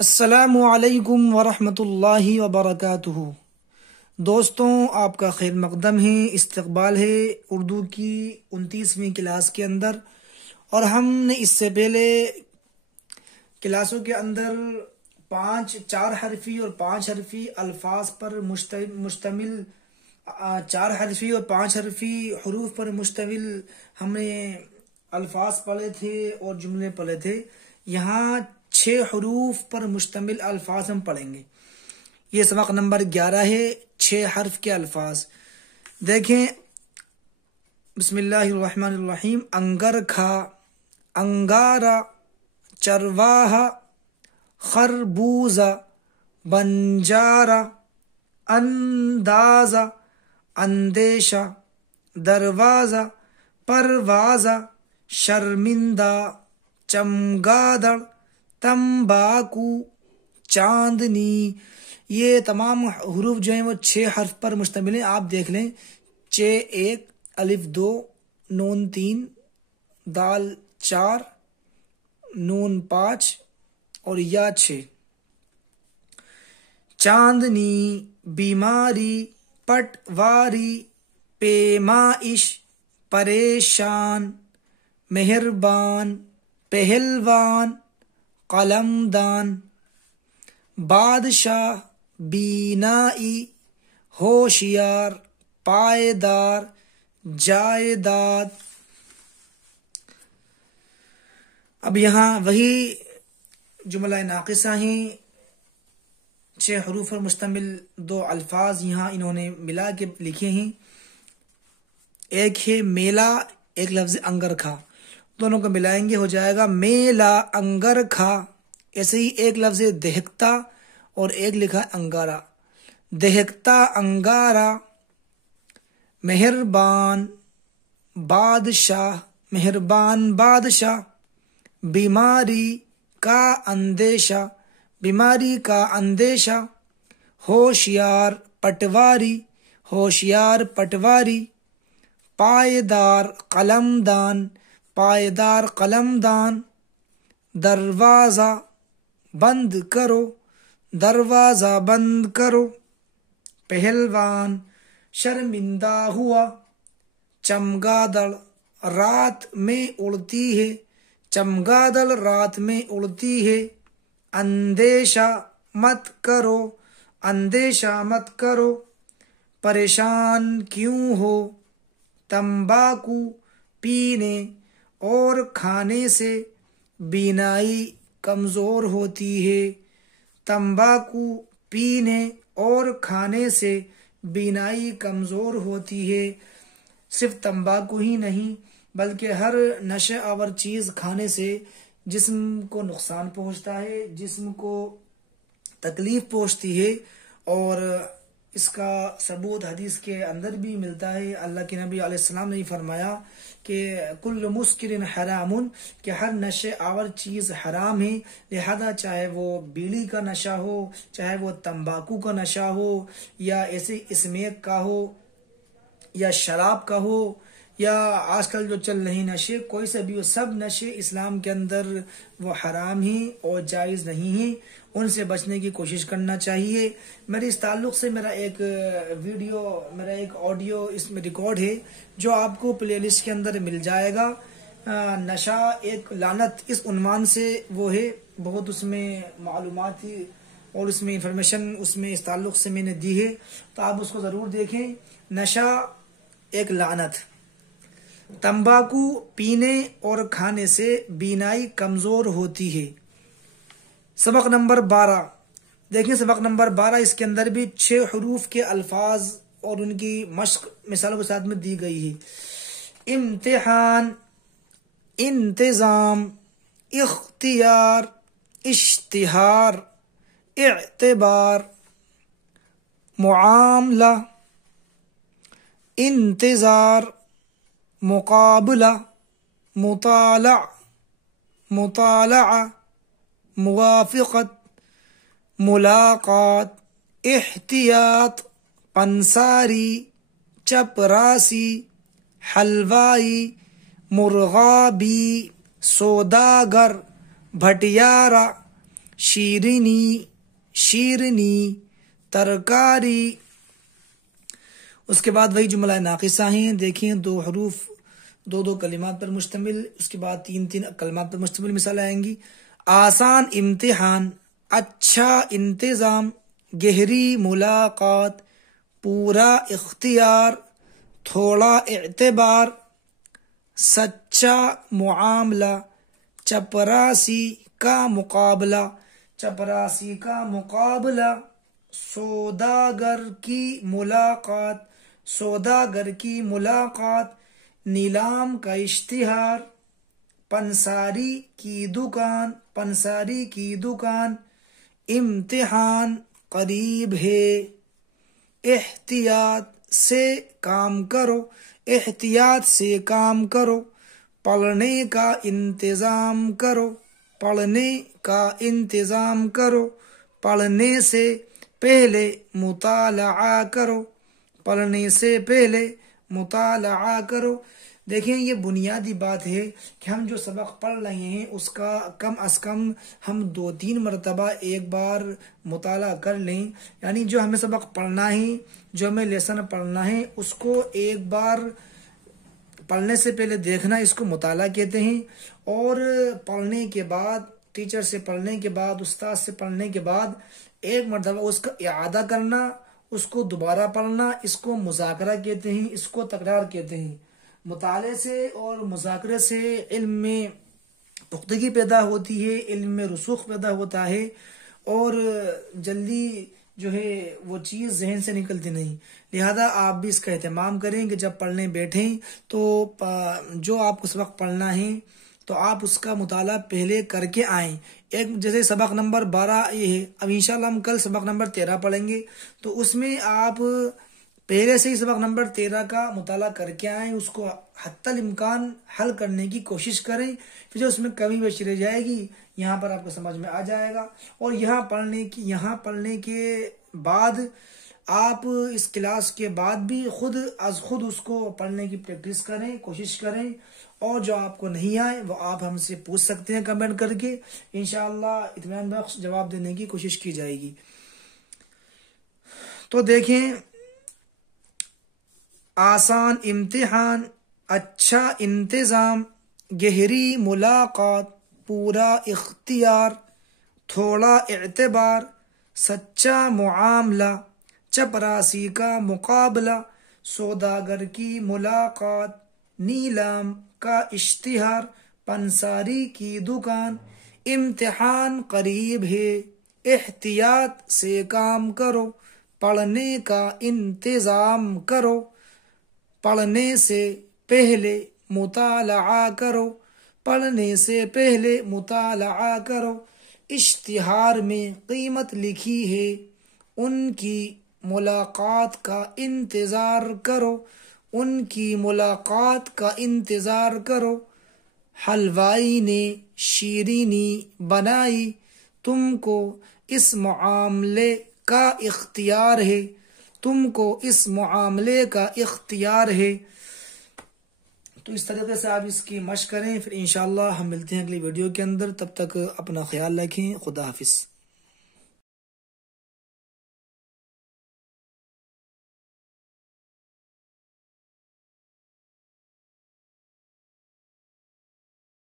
السلام علیکم ورحمۃ اللہ وبرکاتہ۔ دوستوں، آپ کا خیر مقدم ہے، استقبال ہے اردو کی 29ویں کلاس کے اندر۔ اور ہم نے اس سے پہلے کلاسوں کے اندر 4 حرفی اور 5 حرفی الفاظ پر مشتمل 4 حرفی اور 5 حرفی حروف پر مشتمل ہم نے الفاظ پڑھے تھے اور جملے پڑھے تھے۔ یہاں 6 حروف پر مشتمل الفاظ ہم پڑھیں گے۔ یہ سبق نمبر 11 ہے، 6 حرف کے الفاظ دیکھیں۔ بسم اللہ الرحمن الرحیم۔ انگرکھا، انگارا، چرواہا، خربوزہ، بنجارا، اندازہ، اندیشہ، دروازہ، پروازہ، شرمندہ، چمگادڑ، تمباکو، چاندنی۔ یہ تمام حروف جو ہیں وہ 6 حرف پر مشتمل ہیں۔ آپ دیکھ لیں، چ 1، الف 2، نون 3، دال 4، نون 5 اور یا 6۔ چاندنی، بیماری، پٹواری، پیمائش، پریشان، مہربان، پہلوان، قلمدان، بادشاہ، بینائی، ہوشیار، پائیدار، جائیداد۔ اب یہاں وہی جملہ ناقصہ ہیں، 6 حروف پر مشتمل 2 الفاظ یہاں انہوں نے ملا کے لکھے ہیں۔ ایک ہے میلہ، ایک لفظ انگرکھا، دونوں کو ملائیں گے ہو جائے گا میلا انگرکھا۔ ایسے ہی ایک لفظ دہکتا اور ایک لکھا انگارا، دہکتا انگارا۔ مہربان، بادشاہ، مہربان بادشاہ۔ بیماری کا اندیشہ، بیماری کا اندیشہ۔ ہوشیار، پٹواری، ہوشیار پٹواری۔ پائیدار، قلمدان، پائیدار قلمدان۔ دروازہ، بند کرو، دروازہ بند کرو۔ پہلوان، شرمندہ ہوا۔ چمگادڑ، رات میں اڑتی ہے، چمگادڑ رات میں اڑتی ہے۔ اندیشہ، مت کرو، اندیشہ مت کرو۔ پریشان کیوں ہو؟ تمباکو، پینے اور کھانے سے بینائی کمزور ہوتی ہے۔ تمباکو، پینے اور کھانے سے بینائی کمزور ہوتی ہے۔ صرف تمباکو ہی نہیں بلکہ ہر نشہ آور چیز کھانے سے جسم کو نقصان پہنچتا ہے، جسم کو تکلیف پہنچتی ہے۔ اور اس کا ثبوت حدیث کے اندر بھی ملتا ہے۔ اللہ کے نبی علیہ السلام نے فرمایا کہ کل مسکر حرام، کہ ہر نشہ آور چیز حرام ہے، لہذا چاہے وہ بیڑی کا نشہ ہو، چاہے وہ تمباکو کا نشہ ہو، یا ایسے اسمیک کا ہو، یا شراب کا ہو، یا آج کل جو چل رہے نشے، کوئی سے بھی ہو، سب نشے اسلام کے اندر وہ حرام ہیں اور جائز نہیں ہیں۔ ان سے بچنے کی کوشش کرنا چاہیے۔ میرے اس تعلق سے میرا ایک ویڈیو، میرا ایک آڈیو اس میں ریکارڈ ہے جو آپ کو پلے لسٹ کے اندر مل جائے گا۔ نشہ ایک لعنت، اس عنوان سے وہ ہے، بہت اس میں معلومات اور اس میں انفارمیشن اس میں اس تعلق سے میں نے دی ہے، تو آپ اس کو ضرور دیکھیں۔ نشہ ایک لعنت۔ تمباکو پینے اور کھانے سے بینائی کمزور ہوتی ہے۔ سبق نمبر 12 دیکھیں، سبق نمبر 12 اس کے اندر بھی 6 حروف کے الفاظ اور ان کی مشق مثالوں کے ساتھ میں دی گئی ہے۔ امتحان، انتظام، اختیار، اشتہار، اعتبار، معاملہ، انتظار، مقابلہ، مطالع، مطالعہ، موافقت، ملاقات، احتیاط، پنساری، چپراسی، حلوائی، مرغابی، سوداگر، بھٹیارا، شیرینی شیرنی ترکاری. اس کے بعد وہی جملہ ناقصہ ہیں. دیکھیں دو حروف دو کلمات پر مشتمل، اس کے بعد تین کلمات پر مشتمل مثال آئیں گی. آسان امتحان، اچھا انتظام، گہری ملاقات، پورا اختیار، تھوڑا اعتبار، سچا معاملہ، چپراسی کا مقابلہ، چپراسی کا مقابلہ، سوداگر کی ملاقات، سوداگر کی ملاقات، نیلام کا اشتہار، پنساری کی دکان، پنساری کی دکان، امتحان قریب ہے، احتیاط سے کام کرو، احتیاط سے کام کرو، پڑھنے کا انتظام کرو، پڑھنے کا انتظام کرو، پڑھنے سے پہلے مطالعہ کرو، پڑھنے سے پہلے مطالعہ کرو. دیکھیں یہ بنیادی بات ہے کہ ہم جو سبق پڑھ رہے ہیں اس کا کم از کم ہم 2-3 مرتبہ ایک بار مطالعہ کر لیں. یعنی جو ہمیں سبق پڑھنا ہے، جو ہمیں لیسن پڑھنا ہے، اس کو ایک بار پڑھنے سے پہلے دیکھنا، اس کو مطالعہ کہتے ہیں. اور پڑھنے کے بعد، ٹیچر سے پڑھنے کے بعد، استاد سے پڑھنے کے بعد ایک مرتبہ اس کا اعادہ کرنا، اس کو دوبارہ پڑھنا، اس کو مذاکرہ کہتے ہیں، اس کو تکرار کہتے ہیں. مطالعے سے اور مذاکرے سے علم میں پختگی پیدا ہوتی ہے، علم میں رسوخ پیدا ہوتا ہے، اور جلدی جو ہے وہ چیز ذہن سے نکلتی نہیں. لہذا آپ بھی اس کا اہتمام کریں کہ جب پڑھنے بیٹھیں تو جو آپ کو سبق پڑھنا ہے تو آپ اس کا مطالعہ پہلے کر کے آئیں. ایک جیسے سبق نمبر 12 یہ ہے، اب انشاءاللہ ہم کل سبق نمبر 13 پڑھیں گے، تو اس میں آپ پہلے سے ہی سبق نمبر 13 کا مطالعہ کر کے آئیں، اس کو حتی الامکان حل کرنے کی کوشش کریں. پھر جو اس میں کمی بیشی رہ جائے گی یہاں پر آپ کو سمجھ میں آ جائے گا. اور یہاں پڑھنے کے بعد آپ اس کلاس کے بعد بھی خود از خود اس کو پڑھنے کی پریکٹس کریں، کوشش کریں. اور جو آپ کو نہیں آئے وہ آپ ہم سے پوچھ سکتے ہیں کمنٹ کر کے، انشاءاللہ اطمینان بخش جواب دینے کی کوشش کی جائے گی. تو دیکھیں آسان امتحان، اچھا انتظام، گہری ملاقات، پورا اختیار، تھوڑا اعتبار، سچا معاملہ، چپراسی کا مقابلہ، سوداگر کی ملاقات، نیلام کا اشتہار، پنساری کی دکان، امتحان قریب ہے، احتیاط سے کام کرو، پڑھنے کا انتظام کرو، پڑھنے سے پہلے مطالعہ کرو، پڑھنے سے پہلے مطالعہ کرو. اشتہار میں قیمت لکھی ہے، ان کی ملاقات کا انتظار کرو، ان کی ملاقات کا انتظار کرو. حلوائی نے شیرینی بنائی، تم کو اس معاملے کا اختیار ہے، تم کو اس معاملے کا اختیار ہے. تو اس طریقے سے آپ اس کی مشق کریں. پھر انشاءاللہ ہم ملتے ہیں اگلی ویڈیو کے اندر. تب تک اپنا خیال رکھیں. خدا حافظ.